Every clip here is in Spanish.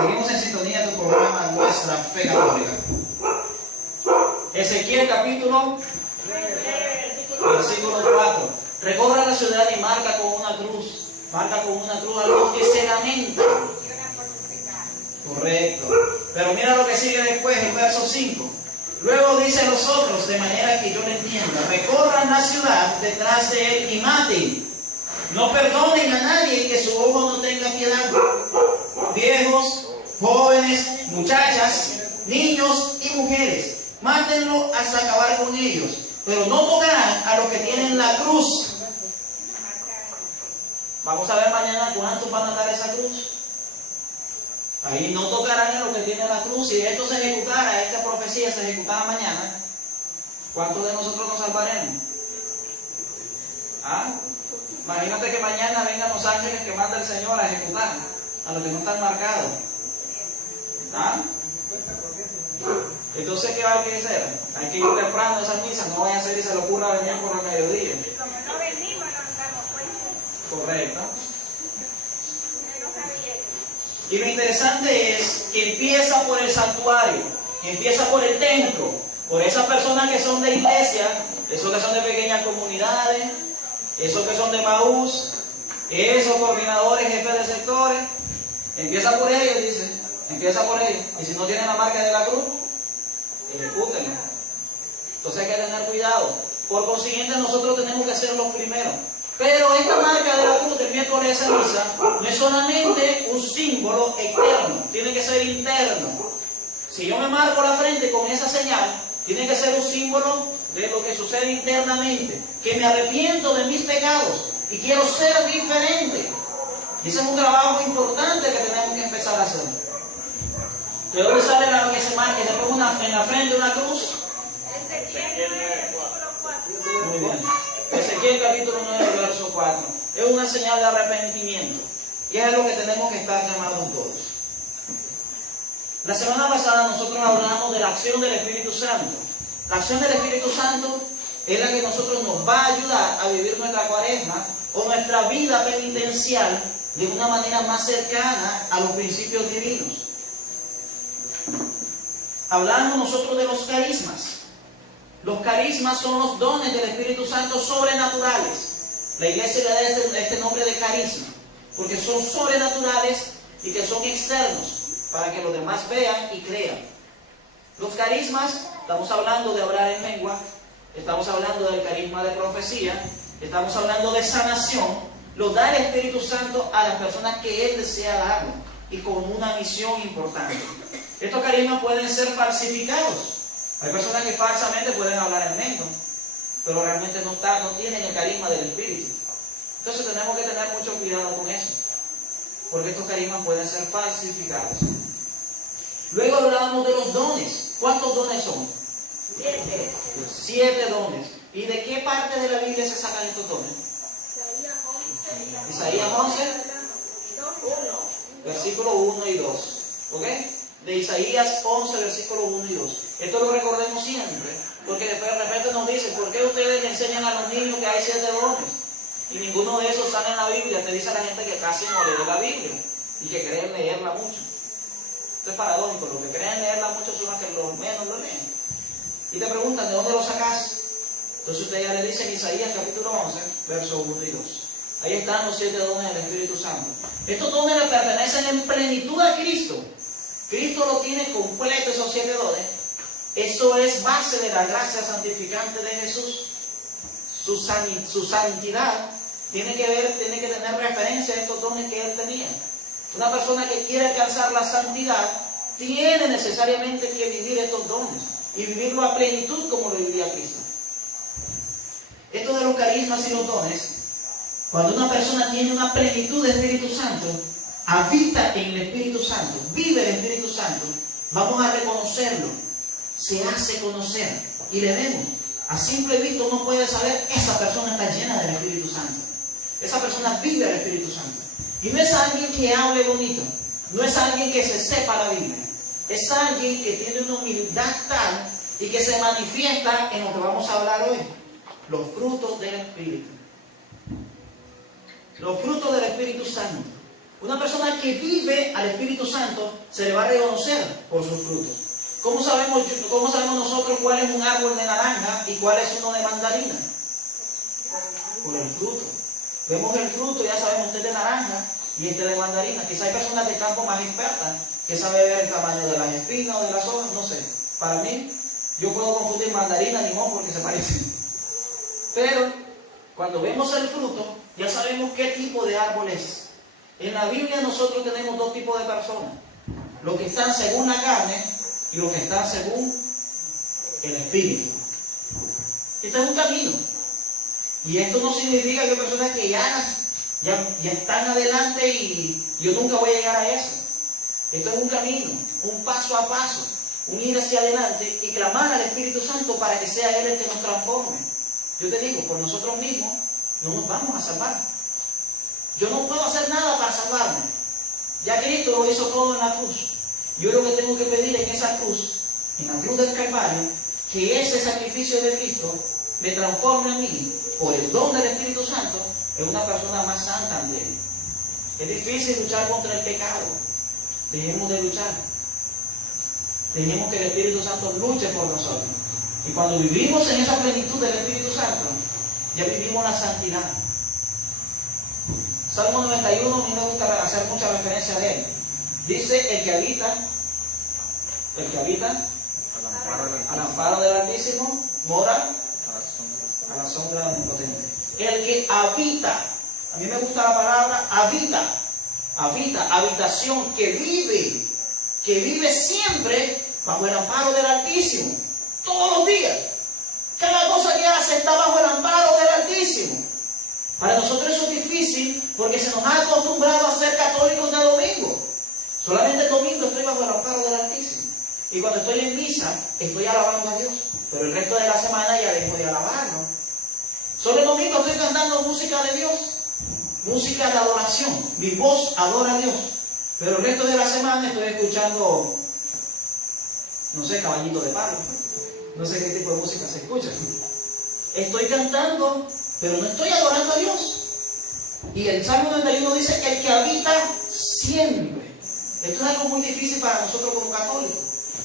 Seguimos en sintonía de tu programa Nuestra Fe Católica. Ezequiel capítulo versículo 4. Recorre la ciudad y marca con una cruz. Marca con una cruz a los que se lamentan. Correcto. Pero mira lo que sigue después, el verso 5. Luego dice a los otros, de manera que yo le entienda: recorran la ciudad detrás de él y maten. No perdonen a nadie que su ojo no tenga piedad. Viejos, jóvenes, muchachas, niños y mujeres. Mátenlo hasta acabar con ellos. Pero no tocarán a los que tienen la cruz. Vamos a ver mañana cuántos van a dar esa cruz. Ahí no tocarán a los que tienen la cruz. Si esto se ejecutara, esta profecía se ejecutara mañana, ¿cuántos de nosotros nos salvaremos? ¿Ah? Imagínate que mañana vengan los ángeles que manda el Señor a ejecutar a los que no están marcados. ¿Ah? Entonces, ¿qué hay que hacer? Hay que ir temprano a esas misas, no vaya a ser y se le ocurra venir por el mediodía. Como no venimos, no nos damos cuenta. Correcto. Y lo interesante es que empieza por el santuario, empieza por el templo, por esas personas que son de iglesia, esos que son de pequeñas comunidades, esos que son de Maús, esos coordinadores, jefes de sectores. Empieza por ellos, dice, empieza por ellos. Y si no tienen la marca de la cruz, ejecútenlo. Entonces hay que tener cuidado. Por consiguiente, nosotros tenemos que ser los primeros. Pero esta marca de la cruz del miércoles de ceniza no es solamente un símbolo externo, tiene que ser interno. Si yo me marco la frente con esa señal, tiene que ser un símbolo de lo que sucede internamente, que me arrepiento de mis pecados y quiero ser diferente. Y ese es un trabajo importante que tenemos que empezar a hacer. ¿De dónde sale la que se marca? ¿Se pone en la frente una cruz? Muy bien. Ezequiel capítulo 9, verso 4. Es una señal de arrepentimiento. Y es lo que tenemos que estar llamados todos. La semana pasada nosotros hablamos de la acción del Espíritu Santo. La acción del Espíritu Santo es la que nosotros nos va a ayudar a vivir nuestra cuaresma o nuestra vida penitencial de una manera más cercana a los principios divinos. Hablamos nosotros de los carismas. Los carismas son los dones del Espíritu Santo sobrenaturales. La iglesia le da este nombre de carisma, porque son sobrenaturales y que son externos, para que los demás vean y crean. Los carismas, estamos hablando de hablar en lengua, estamos hablando del carisma de profecía, estamos hablando de sanación, lo da el Espíritu Santo a las personas que Él desea darlo, y con una misión importante. Estos carismas pueden ser falsificados. Hay personas que falsamente pueden hablar en lengua, pero realmente no tienen el carisma del Espíritu. Entonces tenemos que tener mucho cuidado con eso, porque estos carismas pueden ser falsificados. Luego hablábamos de los dones. ¿Cuántos dones son? 7. 7 dones. ¿Y de qué parte de la Biblia se sacan estos dones? Isaías 11, versículo 1 y 2. ¿Ok? De Isaías 11, versículo 1 y 2. Esto lo recordemos siempre, porque después de repente nos dicen: ¿por qué ustedes le enseñan a los niños que hay 7 dones? Y ninguno de esos sale en la Biblia. Te dice la gente que casi no lee la Biblia y que creen leerla mucho. Esto es paradójico. Los que creen leerla mucho son los que los menos lo leen. Y te preguntan: ¿de dónde lo sacas? Entonces usted ya le dice en Isaías capítulo 11, versos 1 y 2. Ahí están los 7 dones del Espíritu Santo. Estos dones le pertenecen en plenitud a Cristo. Cristo lo tiene completo, esos 7 dones. Eso es base de la gracia santificante de Jesús. Su santidad tiene que tener referencia a estos dones que Él tenía. Una persona que quiere alcanzar la santidad tiene necesariamente que vivir estos dones y vivirlo a plenitud como lo vivía Cristo. Esto de los carismas y los dones, cuando una persona tiene una plenitud de Espíritu Santo, habita en el Espíritu Santo, vive el Espíritu Santo, vamos a reconocerlo, se hace conocer y le vemos. A simple vista uno puede saber: esa persona está llena del Espíritu Santo, esa persona vive el Espíritu Santo. Y no es alguien que hable bonito, no es alguien que se sepa la Biblia, es alguien que tiene una humildad tal y que se manifiesta en lo que vamos a hablar hoy: los frutos del Espíritu. Los frutos del Espíritu Santo. Una persona que vive al Espíritu Santo se le va a reconocer por sus frutos. ¿Cómo sabemos nosotros cuál es un árbol de naranja y cuál es uno de mandarina? Por el fruto. Vemos el fruto, ya sabemos, este es de naranja y este de mandarina. Quizá hay personas de campo más expertas que saben ver el tamaño de las espinas o de las hojas, no sé. Para mí, yo puedo confundir mandarina y limón porque se parecen. Pero, cuando vemos el fruto, ya sabemos qué tipo de árbol es. En la Biblia nosotros tenemos dos tipos de personas. Los que están según la carne y los que están según el Espíritu. Este es un camino. Y esto no significa que personas que ya están adelante y yo nunca voy a llegar a eso. Esto es un camino, un paso a paso, un ir hacia adelante y clamar al Espíritu Santo para que sea Él el que nos transforme. Yo te digo, por nosotros mismos no nos vamos a salvar. Yo no puedo hacer nada para salvarme. Ya Cristo lo hizo todo en la cruz. Yo lo que tengo que pedir en esa cruz, en la cruz del Calvario, que ese sacrificio de Cristo me transforme a mí, por el don del Espíritu Santo, en una persona más santa ante Él. Es difícil luchar contra el pecado. Dejemos de luchar. Dejemos que el Espíritu Santo luche por nosotros. Y cuando vivimos en esa plenitud del Espíritu Santo, ya vivimos la santidad. Salmo 91, a mí me gusta hacer mucha referencia a él. Dice, el que habita al amparo del Altísimo, mora a la sombra del Omnipotente. El que habita, a mí me gusta la palabra habita, habitación, que vive siempre bajo el amparo del Altísimo, todos los días. Cada cosa que hace está bajo el amparo del Altísimo. Para nosotros eso es difícil porque se nos ha acostumbrado a ser católicos de domingo. Solamente el domingo estoy bajo el amparo del Altísimo. Y cuando estoy en misa, estoy alabando a Dios. Pero el resto de la semana ya dejo de alabarlo. Solo el domingo estoy cantando música de Dios. Música de adoración. Mi voz adora a Dios. Pero el resto de la semana estoy escuchando, no sé, Caballito de Palo. No sé qué tipo de música se escucha. Estoy cantando, pero no estoy adorando a Dios. Y el Salmo 91 dice, el que habita siempre. Esto es algo muy difícil para nosotros como católicos,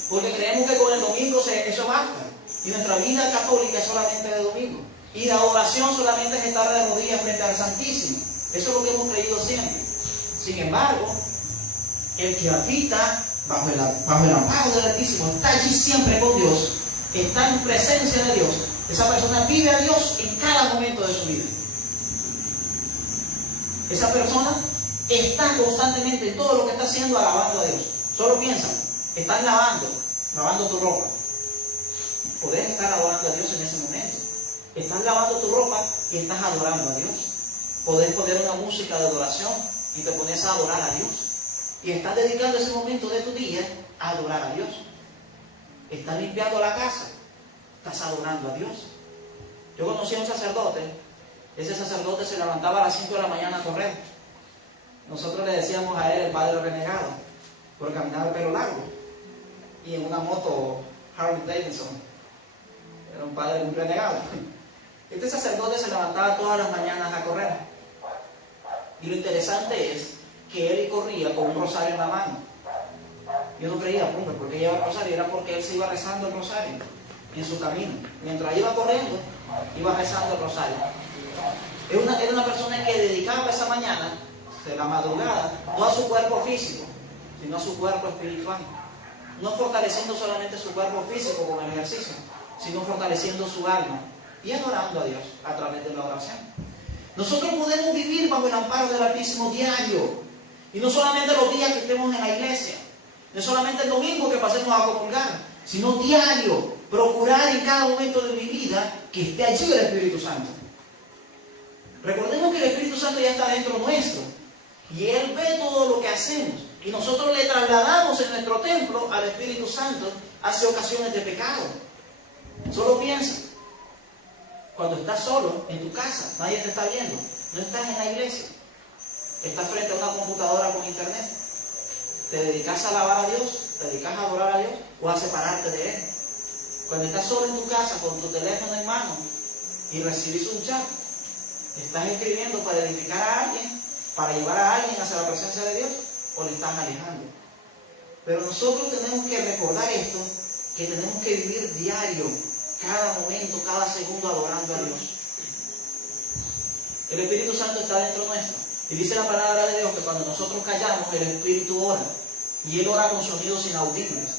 porque creemos que con el domingo eso basta. Y nuestra vida católica es solamente de domingo. Y la adoración solamente es estar de rodillas frente al Santísimo. Eso es lo que hemos creído siempre. Sin embargo, el que habita bajo el amparo del Altísimo, está allí siempre con Dios, está en presencia de Dios. Esa persona vive a Dios en cada momento de su vida. Esa persona está constantemente en todo lo que está haciendo alabando a Dios. Solo piensa, estás lavando tu ropa. Podés estar adorando a Dios en ese momento. Estás lavando tu ropa y estás adorando a Dios. Podés poner una música de adoración y te pones a adorar a Dios. Y estás dedicando ese momento de tu día a adorar a Dios. Estás limpiando la casa, estás adorando a Dios. Yo conocí a un sacerdote. Ese sacerdote se levantaba a las 5 de la mañana a correr. Nosotros le decíamos a él el padre renegado, por caminar el pelo largo. Y en una moto Harley Davidson. Era un padre muy renegado. Este sacerdote se levantaba todas las mañanas a correr. Y lo interesante es que él corría con un rosario en la mano. Yo no creía, ¿por qué lleva el rosario? Era porque él se iba rezando el rosario en su camino. Mientras iba corriendo, iba rezando el rosario. Era una persona que dedicaba esa mañana, de la madrugada, no a su cuerpo físico, sino a su cuerpo espiritual. No fortaleciendo solamente su cuerpo físico con el ejercicio, sino fortaleciendo su alma y adorando a Dios a través de la oración. Nosotros podemos vivir bajo el amparo del Altísimo diario. Y no solamente los días que estemos en la iglesia, no solamente el domingo que pasemos a comulgar, sino diario, procurar en cada momento de mi vida que esté allí el Espíritu Santo. Recordemos que el Espíritu Santo ya está dentro nuestro y Él ve todo lo que hacemos y nosotros le trasladamos en nuestro templo al Espíritu Santo hacia ocasiones de pecado. Solo piensa, cuando estás solo en tu casa, nadie te está viendo, no estás en la iglesia, estás frente a una computadora con internet, te dedicas a alabar a Dios, te dedicas a adorar a Dios o a separarte de Él. Cuando estás solo en tu casa con tu teléfono en mano y recibes un chat, estás escribiendo para edificar a alguien para llevar a alguien hacia la presencia de Dios o le están alejando. Pero nosotros tenemos que recordar esto, que tenemos que vivir diario, cada momento, cada segundo adorando a Dios. El Espíritu Santo está dentro nuestro. Y dice la palabra de Dios que cuando nosotros callamos, el Espíritu ora. Y Él ora con sonidos inaudibles.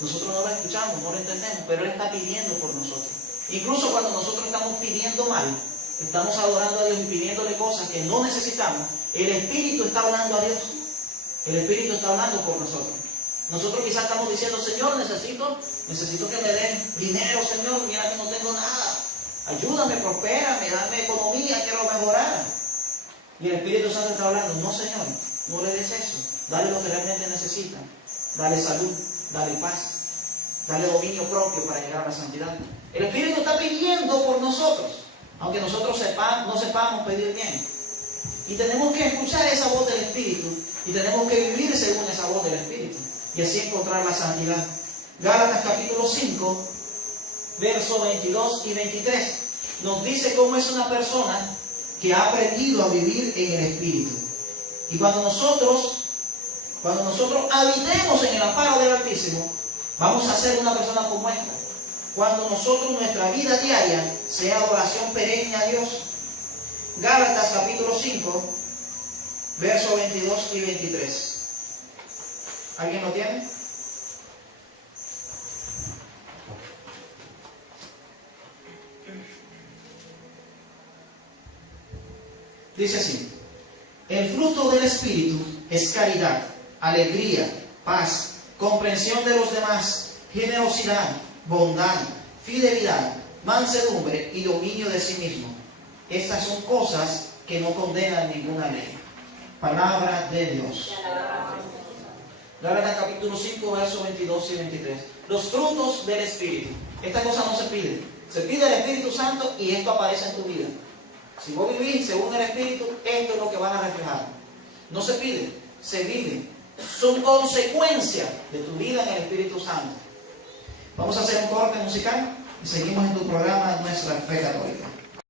Nosotros no lo escuchamos, no lo entendemos, pero Él está pidiendo por nosotros. Incluso cuando nosotros estamos pidiendo mal, estamos adorando a Dios y pidiéndole cosas que no necesitamos, el Espíritu está hablando a Dios. El Espíritu está hablando por nosotros. Nosotros quizás estamos diciendo, Señor, necesito que me den dinero, Señor, mira que no tengo nada. Ayúdame, prospérame, dame economía, quiero mejorar. Y el Espíritu Santo está hablando, no, Señor, no le des eso. Dale lo que realmente necesita. Dale salud, dale paz, dale dominio propio para llegar a la santidad. El Espíritu está pidiendo por nosotros, aunque nosotros no sepamos pedir bien. Y tenemos que escuchar esa voz del Espíritu y tenemos que vivir según esa voz del Espíritu y así encontrar la santidad. Gálatas capítulo 5, versos 22 y 23 nos dice cómo es una persona que ha aprendido a vivir en el Espíritu. Y cuando nosotros habitemos en el amparo del Altísimo, vamos a ser una persona como esta. Cuando nosotros, nuestra vida diaria, sea adoración perenne a Dios. Gálatas capítulo 5, versos 22 y 23. ¿Alguien lo tiene? Dice así: el fruto del Espíritu es caridad, alegría, paz, comprensión de los demás, generosidad, bondad, fidelidad, mansedumbre y dominio de sí mismo. Estas son cosas que no condenan ninguna ley. Palabra de Dios. Gálatas capítulo 5, versos 22 y 23. Los frutos del Espíritu. Esta cosa no se pide. Se pide el Espíritu Santo y esto aparece en tu vida. Si vos vivís según el Espíritu, esto es lo que van a reflejar. No se pide, se vive. Son consecuencias de tu vida en el Espíritu Santo. Vamos a hacer un corte musical y seguimos en tu programa Nuestra Fe Católica.